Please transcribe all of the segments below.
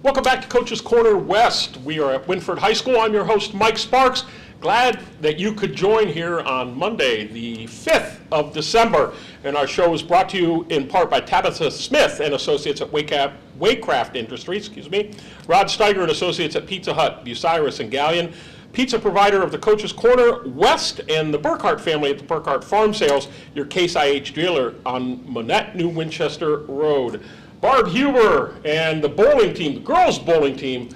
Welcome back to Coach's Corner West. We are at Winford High School. I'm your host, Mike Sparks. Glad that you could join here on Monday, the 5th of December. And our show is brought to you in part by Tabitha Smith and Associates at Waycraft Industries, Rod Steiger and Associates at Pizza Hut, Bucyrus and Galleon, pizza provider of the Coach's Corner West, and the Burkhart family at the Burkhart Farm Sales, your Case IH dealer on Monette, New Winchester Road. Barb Huber and the bowling team, the girls bowling team,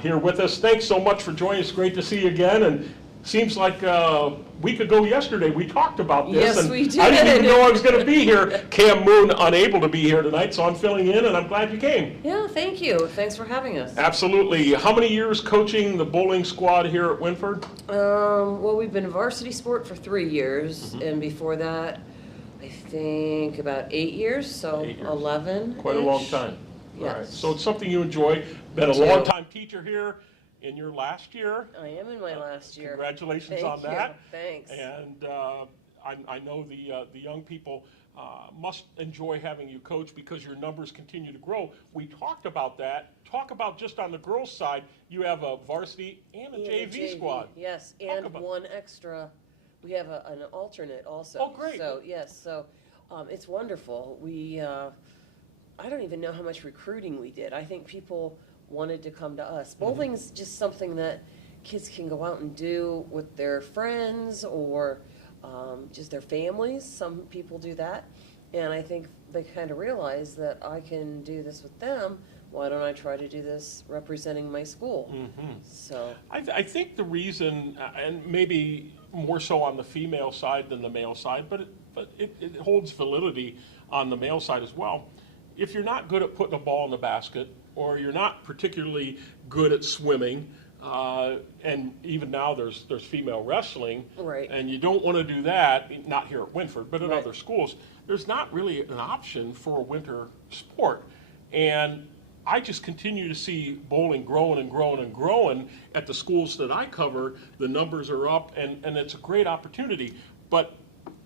here with us. Thanks so much for joining us. Great to see you again. And seems like a week ago yesterday we talked about this. Yes, and we did. I didn't even know I was going to be here. Cam Moon unable to be here tonight, so I'm filling in, and I'm glad you came. Yeah, thank you. Thanks for having us. Absolutely. How many years coaching the bowling squad here at Winford? Well, we've been a varsity sport for 3 years, and before that, I think about 8 years, so 8 years. 11. Quite a long time. Yes. All right. So it's something you enjoy. Been a long-time teacher here in your last year. I am in my last year. Congratulations Thank on you. that. Thanks. And I know the young people must enjoy having you coach because your numbers continue to grow. We talked about that. Talk about just on the girls' side, you have a varsity and a JV squad. Yes, and one extra. We have an alternate also. Oh, great. So, yes, so it's wonderful. I don't even know how much recruiting we did. I think people wanted to come to us. Bowling's just something that kids can go out and do with their friends or just their families. Some people do that. And I think they kind of realize that I can do this with them. Why don't I try to do this representing my school? So I think the reason, and maybe more so on the female side than the male side, but it holds validity on the male side as well. If you're not good at putting a ball in the basket, or you're not particularly good at swimming, and even now there's female wrestling, right. And you don't want to do that, not here at Winford, but at Right. other schools, there's not really an option for a winter sport. And I just continue to see bowling growing and growing and growing at the schools that I cover. The numbers are up, and it's a great opportunity. But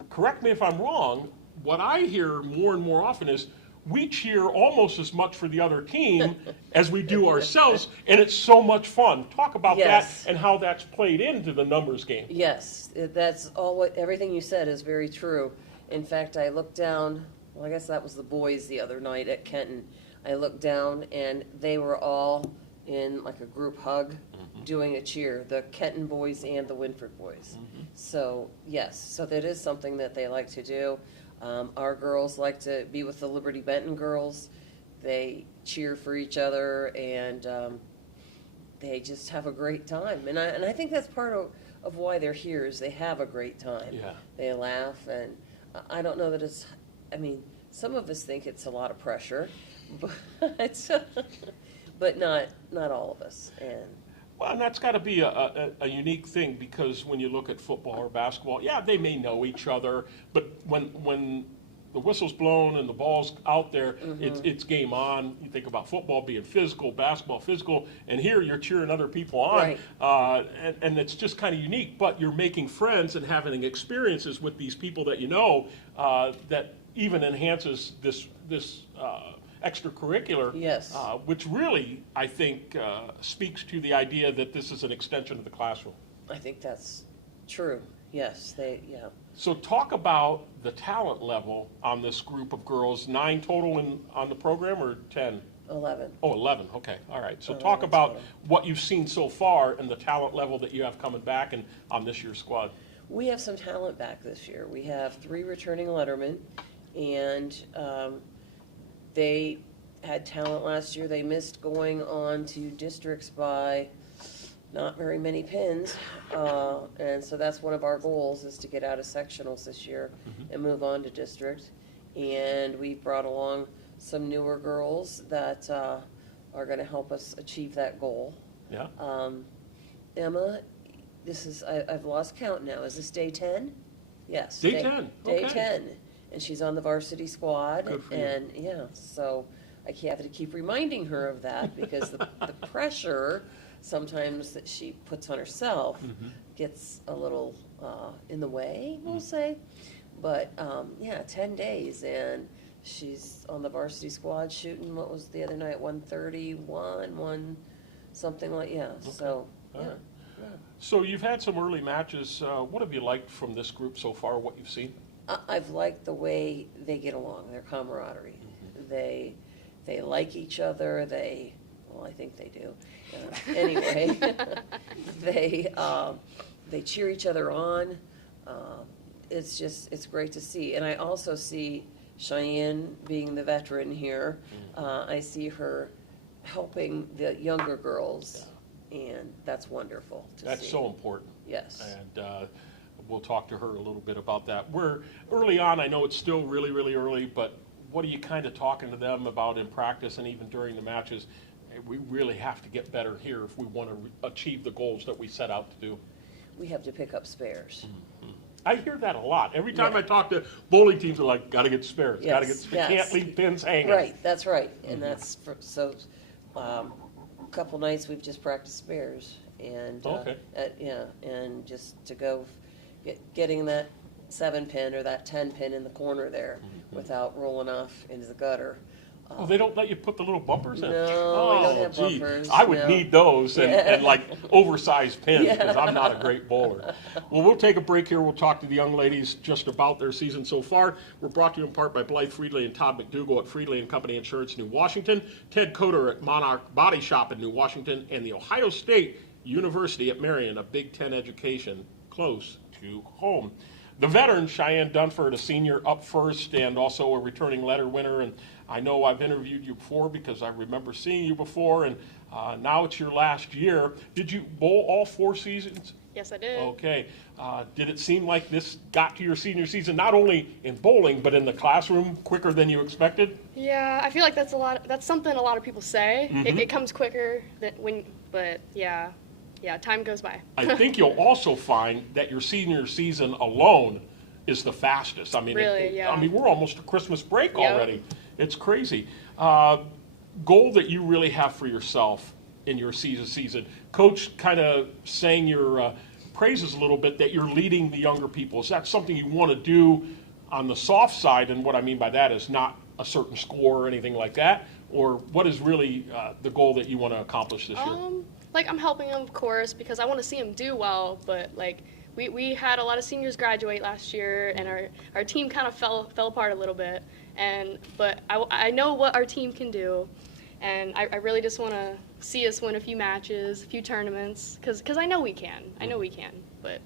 correct me if I'm wrong, what I hear more and more often is we cheer almost as much for the other team as we do ourselves, and it's so much fun. Talk about Yes. that and how that's played into the numbers game. Yes, that's everything you said is very true. In fact, I looked down, well, I guess that was the boys the other night at Kenton. I looked down and they were all in like a group hug doing a cheer, the Kenton boys and the Winford boys. So yes, so that is something that they like to do. Our girls like to be with the Liberty Benton girls. They cheer for each other, and they just have a great time. And I think that's part of why they're here is they have a great time. Yeah. They laugh, and I don't know that it's, I mean, some of us think it's a lot of pressure, but not all of us. And Well, and that's got to be a unique thing because when you look at football or basketball, yeah, they may know each other, but when the whistle's blown and the ball's out there, it's game on. You think about football being physical, basketball physical, and here you're cheering other people on, Right. and it's just kind of unique. But you're making friends and having experiences with these people that you know that even enhances this extracurricular, Yes. Which really, I think, speaks to the idea that this is an extension of the classroom. I think that's true. Yes, yeah. So talk about the talent level on this group of girls, 9 total on the program or 10? 11. Oh, 11, okay, all right. So 11 talk about total. what you've seen so far and the talent level that you have coming back and on this year's squad. We have some talent back this year. We have 3 returning lettermen, and they had talent last year. They missed going on to districts by not very many pins, and so that's one of our goals is to get out of sectionals this year and move on to district. And we've brought along some newer girls that are going to help us achieve that goal. Yeah. Emma, I've lost count now. Is this day 10? Yes. Day 10. Day Okay. 10. And she's on the varsity squad. Good for you. And yeah, so I have to keep reminding her of that because the pressure sometimes that she puts on herself gets a little in the way, we'll say. But yeah, 10 days, and she's on the varsity squad shooting, what was the other night, 131, something like, yeah, so, All yeah. right. So you've had some early matches. What have you liked from this group so far, what you've seen? I've liked the way they get along, their camaraderie. They like each other, well, I think they do. Anyway, they cheer each other on. It's great to see. And I also see Cheyenne being the veteran here. I see her helping the younger girls, and that's wonderful to see. That's so important. Yes. And we'll talk to her a little bit about that. We're early on, I know it's still really, really early, but what are you kind of talking to them about in practice and even during the matches? We really have to get better here if we want to achieve the goals that we set out to do. We have to pick up spares. I hear that a lot. Every time I talk to bowling teams, they're like, got to get spares. Got to Yes, get. yes. Can't leave pins hanging. Right, that's right, and that's, a couple nights we've just practiced spares, and, Okay. yeah, and just to go, getting that 7-pin or that 10-pin in the corner there without rolling off into the gutter. Oh, they don't let you put the little bumpers in? No, we don't have gee, bumpers, I would no. need those and like oversized pins because Yeah. I'm not a great bowler. Well, we'll take a break here. We'll talk to the young ladies just about their season so far. We're brought to you in part by Blythe Friedley and Todd McDougall at Friedley & Company Insurance, New Washington, Ted Coder at Monarch Body Shop in New Washington, and the Ohio State University at Marion, a Big Ten education close to home. The veteran, Cheyenne Dunford, a senior up first and also a returning letter winner. And I know I've interviewed you before because I remember seeing you before, and now it's your last year. Did you bowl all 4 seasons? Yes, I did. Okay. Did it seem like this got to your senior season, not only in bowling, but in the classroom quicker than you expected? Yeah, I feel like that's something a lot of people say. Mm-hmm. It comes quicker but yeah, time goes by. I think you'll also find that your senior season alone is the fastest. I mean, Really, yeah. I mean, we're almost to Christmas break Yep. already. It's crazy. Goal that you really have for yourself in your season. Coach kind of saying your praises a little bit that you're leading the younger people. Is that something you want to do on the soft side? And what I mean by that is not a certain score or anything like that. Or what is really the goal that you want to accomplish this year? Like I'm helping them, of course, because I want to see them do well. But like we had a lot of seniors graduate last year, and our team kind of fell apart a little bit. But I know what our team can do, and I really just want to see us win a few matches, a few tournaments, because I know we can. I know we can. But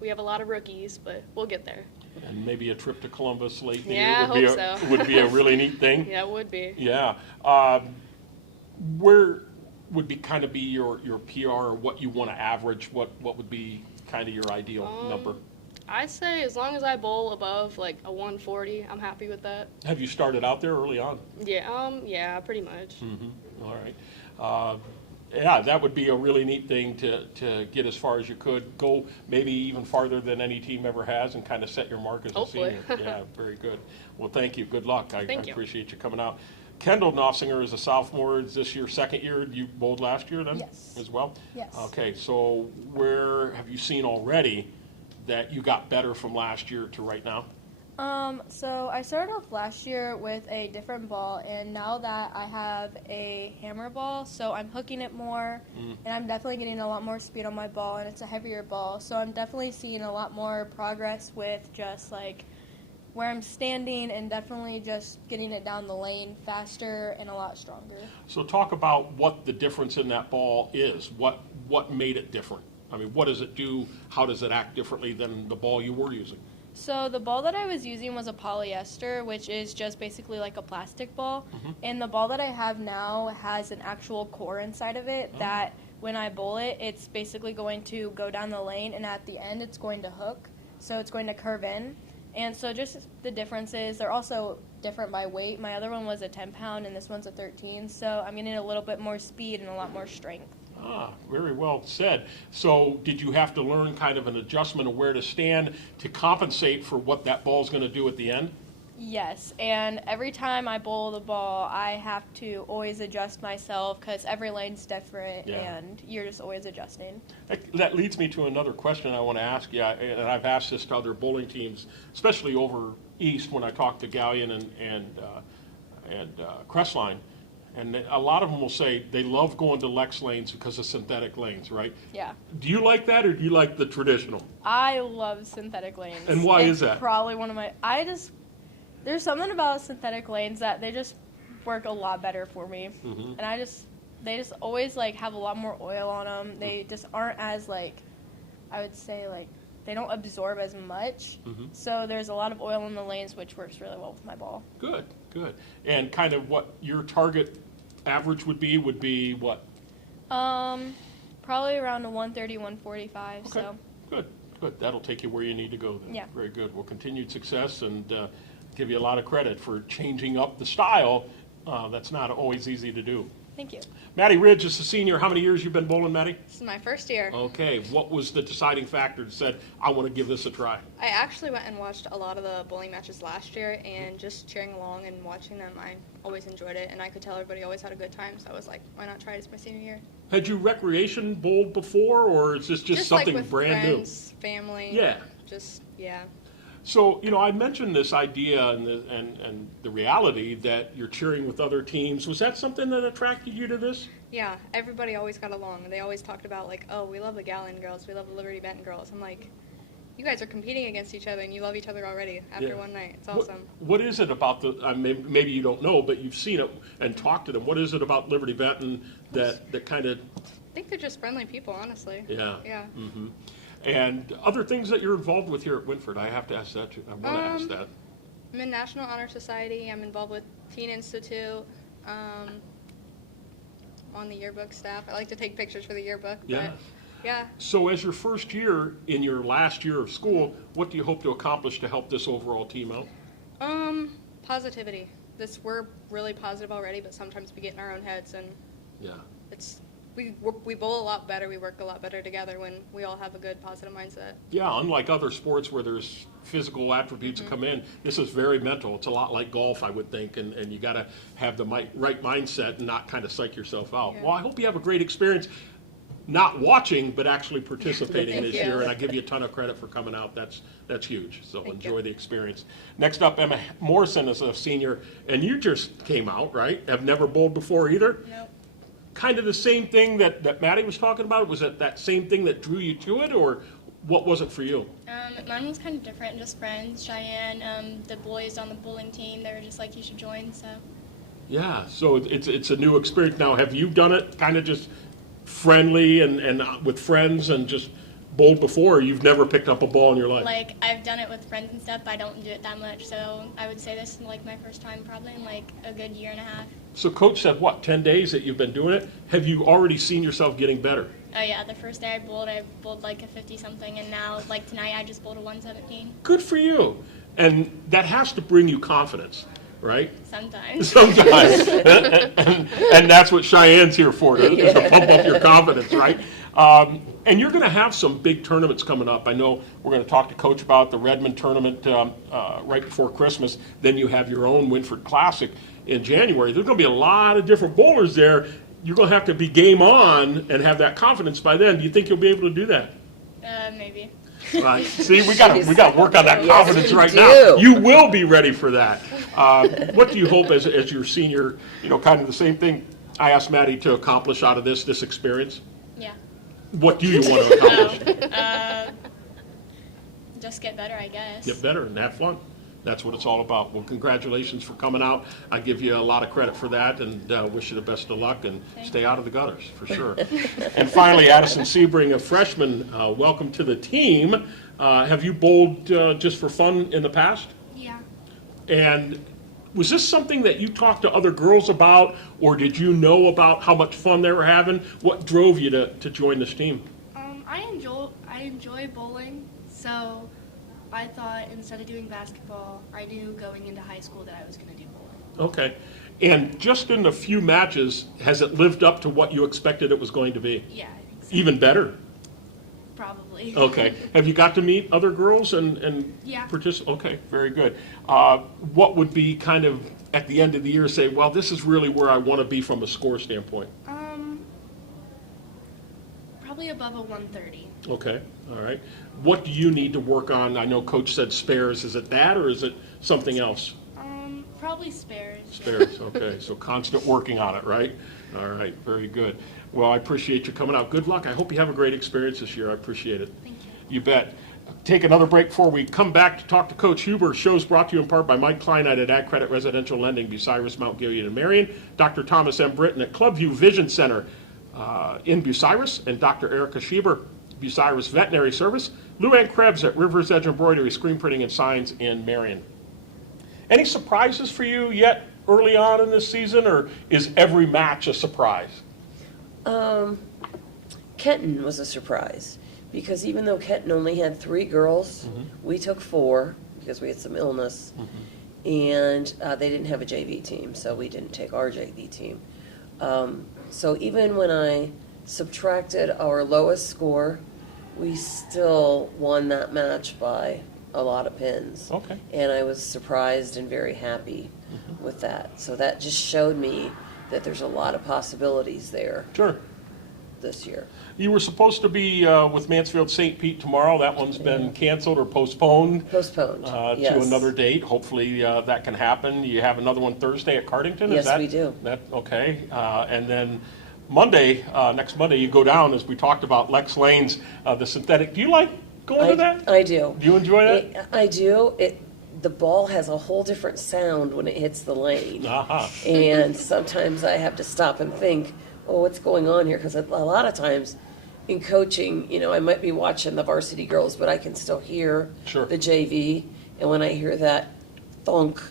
we have a lot of rookies, but we'll get there. And maybe a trip to Columbus late in the Yeah, year I hope so. would be a really neat thing. Yeah, it would be. Yeah. Where would be your PR or what you want to average? What would be kind of your ideal number? I'd say as long as I bowl above like a 140, I'm happy with that. Have you started out there early on? Yeah, pretty much. All right. Yeah, that would be a really neat thing to get as far as you could. Go maybe even farther than any team ever has and kind of set your mark as Hopefully. a senior. Yeah, very good. Well, thank you. Good luck. I Thank you. appreciate you coming out. Kendall Nossinger is a sophomore. Is this your second year? You bowled last year then? Yes. As well? Yes. Okay, so where have you seen already that you got better from last year to right now? So I started off last year with a different ball, and now that I have a hammer ball, so I'm hooking it more, and I'm definitely getting a lot more speed on my ball, and it's a heavier ball, so I'm definitely seeing a lot more progress with just like where I'm standing, and definitely just getting it down the lane faster and a lot stronger. So talk about what the difference in that ball is. What made it different? I mean, what does it do? How does it act differently than the ball you were using? So the ball that I was using was a polyester, which is just basically like a plastic ball. And the ball that I have now has an actual core inside of it that when I bowl it, it's basically going to go down the lane, and at the end it's going to hook. So it's going to curve in. And so just the differences, they're also different by weight. My other one was a 10-pound, and this one's a 13. So I'm getting a little bit more speed and a lot more strength. Very well said. So did you have to learn kind of an adjustment of where to stand to compensate for what that ball's going to do at the end? Yes, and every time I bowl the ball, I have to always adjust myself because every lane's different, Yeah. and you're just always adjusting. That leads me to another question I want to ask you, and I've asked this to other bowling teams, especially over east when I talk to Galleon and Crestline, and a lot of them will say they love going to Lex lanes because of synthetic lanes, right? Yeah. Do you like that, or do you like the traditional? I love synthetic lanes. And why It's is that? Probably one of my. There's something about synthetic lanes that they just work a lot better for me, Mm-hmm. and they just always like have a lot more oil on them. They just aren't as like, I would say like they don't absorb as much. Mm-hmm. So there's a lot of oil in the lanes, which works really well with my ball. Good, good. And kind of what your target average would be what? Probably around a 130, 145. Okay, So good, good. That'll take you where you need to go then. Yeah. Very good. Well, continued success, and give you a lot of credit for changing up the style. That's not always easy to do. thank you. Maddie Ridge is a senior. How many years you been bowling, Maddie? This is my first year. Okay. What was the deciding factor that said, I want to give this a try? I actually went and watched a lot of the bowling matches last year, and just cheering along and watching them, I always enjoyed it, and I could tell everybody always had a good time, so I was like, why not try it as my senior year? Had you recreation bowled before, or is this just something like with brand friends, family. Yeah. Just, yeah. So, I mentioned this idea and the reality that you're cheering with other teams. Was that something that attracted you to this? Yeah, everybody always got along, and they always talked about, like, oh, we love the Gallen girls, we love the Liberty Benton girls. I'm like, you guys are competing against each other, and you love each other already after Yeah. one night. It's What- awesome. What is it about maybe you don't know, but you've seen it and talked to them. What is it about Liberty Benton that kind of, I think they're just friendly people, honestly. yeah. Yeah. Hmm. And other things that you're involved with here at Winford, I have to ask that too. I want to ask that. I'm in National Honor Society. I'm involved with Teen Institute. On the yearbook staff. I like to take pictures for the yearbook. Yeah. But yeah. So as your first year, in your last year of school, what do you hope to accomplish to help this overall team out? Positivity. We're really positive already, but sometimes we get in our own heads, and Yeah. we bowl a lot better. We work a lot better together when we all have a good positive mindset. Yeah, unlike other sports where there's physical attributes that come in, this is very mental. It's a lot like golf, I would think, and you got to have the right mindset and not kind of psych yourself out. Yeah. Well, I hope you have a great experience, not watching, but actually participating Thank this you. year, and I give you a ton of credit for coming out. That's huge, so Thank enjoy you. the experience. Next up, Emma Morrison is a senior, and you just came out, right? Have never bowled before either? Nope. Kind of the same thing that Maddie was talking about? Was it that same thing that drew you to it, or what was it for you? Mine was kind of different, just friends. Cheyenne, the boys on the bowling team, they were just like, you should join, so. Yeah, so it's a new experience. Now, have you done it kind of just friendly and with friends and just bowled before, or you've never picked up a ball in your life? Like, I've done it with friends and stuff, but I don't do it that much, so I would say this is like my first time probably in like a good year and a half. So Coach said, 10 days that you've been doing it? Have you already seen yourself getting better? Oh yeah, the first day I bowled like a 50-something, and now, like tonight, I just bowled a 117. Good for you. And that has to bring you confidence, right? Sometimes. Sometimes. and that's what Cheyenne's here for, is to pump up your confidence, right? And you're going to have some big tournaments coming up. I know we're going to talk to Coach about the Redmond tournament right before Christmas. Then you have your own Winford Classic in January. There's going to be a lot of different bowlers there. You're going to have to be game on and have that confidence by then. Do you think you'll be able to do that? Maybe. Right. See, we got to work on that Yes, confidence we right do. now. You will be ready for that. What do you hope as your senior, kind of the same thing I asked Maddie to accomplish out of this experience? Yeah. What do you want to accomplish? Just get better, I guess. Get better and have fun. That's what it's all about. Well, congratulations for coming out. I give you a lot of credit for that, and wish you the best of luck, and stay out of the gutters, for sure. And finally, Addison Sebring, a freshman, welcome to the team. Have you bowled just for fun in the past? Yeah. And was this something that you talked to other girls about, or did you know about how much fun they were having? What drove you to join this team? I enjoy bowling, so I thought instead of doing basketball, I knew going into high school that I was going to do bowling. Okay. And just in a few matches, has it lived up to what you expected it was going to be? Yeah, I think so. Even better? Probably. hopefully. Okay. Have you got to meet other girls and Yeah. participate? Okay, very good. What would be kind of at the end of the year say, well, this is really where I want to be from a score standpoint? Probably above a 130. Okay, all right. What do you need to work on? I know Coach said spares. Is it that or is it something else? Probably spares. yeah. Spares, okay. So constant working on it, right? All right, very good. Well, I appreciate you coming out. Good luck. I hope you have a great experience this year. I appreciate it. Thank you. You bet. Take another break before we come back to talk to Coach Huber. Show's brought to you in part by Mike Kleinite at Ag Credit Residential Lending, Bucyrus, Mount Gilead, and Marion, Dr. Thomas M. Britton at Clubview Vision Center in Bucyrus, and Dr. Erica Schieber, Bucyrus Veterinary Service, Luann Krebs at River's Edge Embroidery, Screen Printing and Signs in Marion. Any surprises for you yet early on in this season, or is every match a surprise? Kenton was a surprise because even though Kenton only had 3 girls, we took 4 because we had some illness, and they didn't have a JV team, so we didn't take our JV team. So even when I subtracted our lowest score, we still won that match by a lot of pins. Okay. And I was surprised and very happy with that. So that just showed me that there's a lot of possibilities there Sure. this year. You were supposed to be with Mansfield St. Pete tomorrow. That one's been canceled or postponed. Postponed, yes. To another date. Hopefully that can happen. You have another one Thursday at Cardington? Yes, we do. Okay. And then Monday, next Monday, you go down, as we talked about, Lex Lane's, the synthetic. Do you like going to that? I do. Do you enjoy that? I do. The ball has a whole different sound when it hits the lane. Aha. And sometimes I have to stop and think, oh, what's going on here? Because a lot of times in coaching, I might be watching the varsity girls, but I can still hear Sure. the JV. And when I hear that thunk,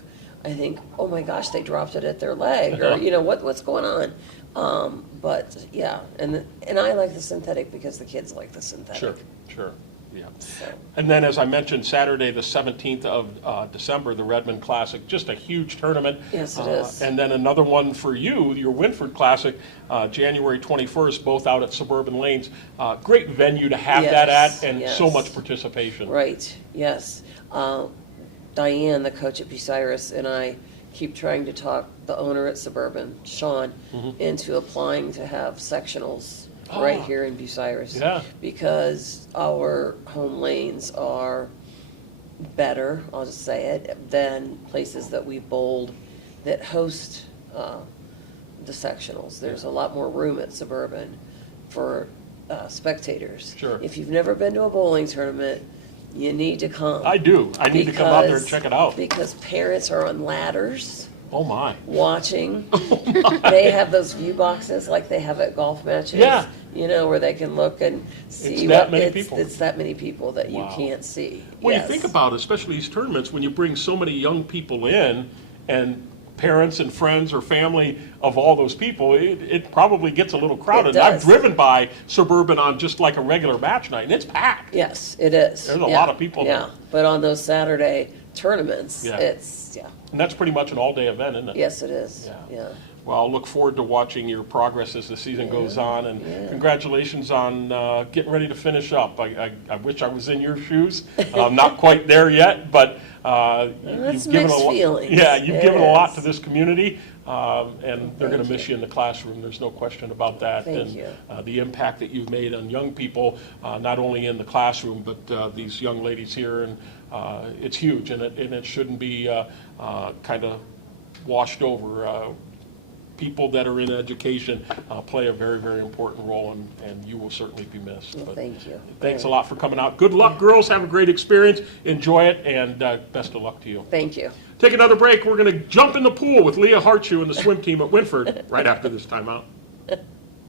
I think, oh my gosh, they dropped it at their leg, or what's going on? But yeah, and I like the synthetic because the kids like the synthetic. Sure. Yeah. So. And then, as I mentioned, Saturday, the 17th of December, the Redmond Classic, just a huge tournament. Yes, it is. And then another one for you, your Winford Classic, January 21st, both out at Suburban Lanes. Great venue to have that at, and so much participation. Right, yes. Diane, the coach at Bucyrus, and I keep trying to talk the owner at Suburban, Sean, into applying to have sectionals right here in Bucyrus. Yeah. Because our home lanes are better, I'll just say it, than places that we bowled that host the sectionals. There's a lot more room at Suburban for spectators. Sure. If you've never been to a bowling tournament, you need to come. I do. I need to come out there and check it out. Because parents are on ladders Oh, my. watching. They have those view boxes like they have at golf matches. Yeah. Where they can look and see. It's that many people. It's that many people that you Wow. can't see. Well, Yes. you think about it, especially these tournaments, when you bring so many young people in, and parents and friends or family of all those people, it probably gets a little crowded. It does. I've driven by Suburban on just like a regular match night, and it's packed. Yes, it is. There's a lot of people there. Yeah, but on those Saturday tournaments, Yeah. it's And that's pretty much an all-day event, isn't it? yes, it is. Yeah. Yeah. Well, I'll look forward to watching your progress as the season goes on, and congratulations on getting ready to finish up. I wish I was in your shoes. I'm not quite there yet, but That's you've given mixed a lot. feelings. Yeah, you've It given a lot is. to this community, and they're going to Thank miss you in the classroom. There's no question about that. Thank and you. The impact that you've made on young people, not only in the classroom, but these young ladies here, and it's huge, and it shouldn't be kind of washed over. People that are in education play a very, very important role, and you will certainly be missed. Well, But thank you. thanks a lot for coming out. Good luck, girls. Have a great experience. Enjoy it, and best of luck to you. Thank you. Take another break. We're going to jump in the pool with Leah Hartshoe and the swim team at Winford right after this timeout.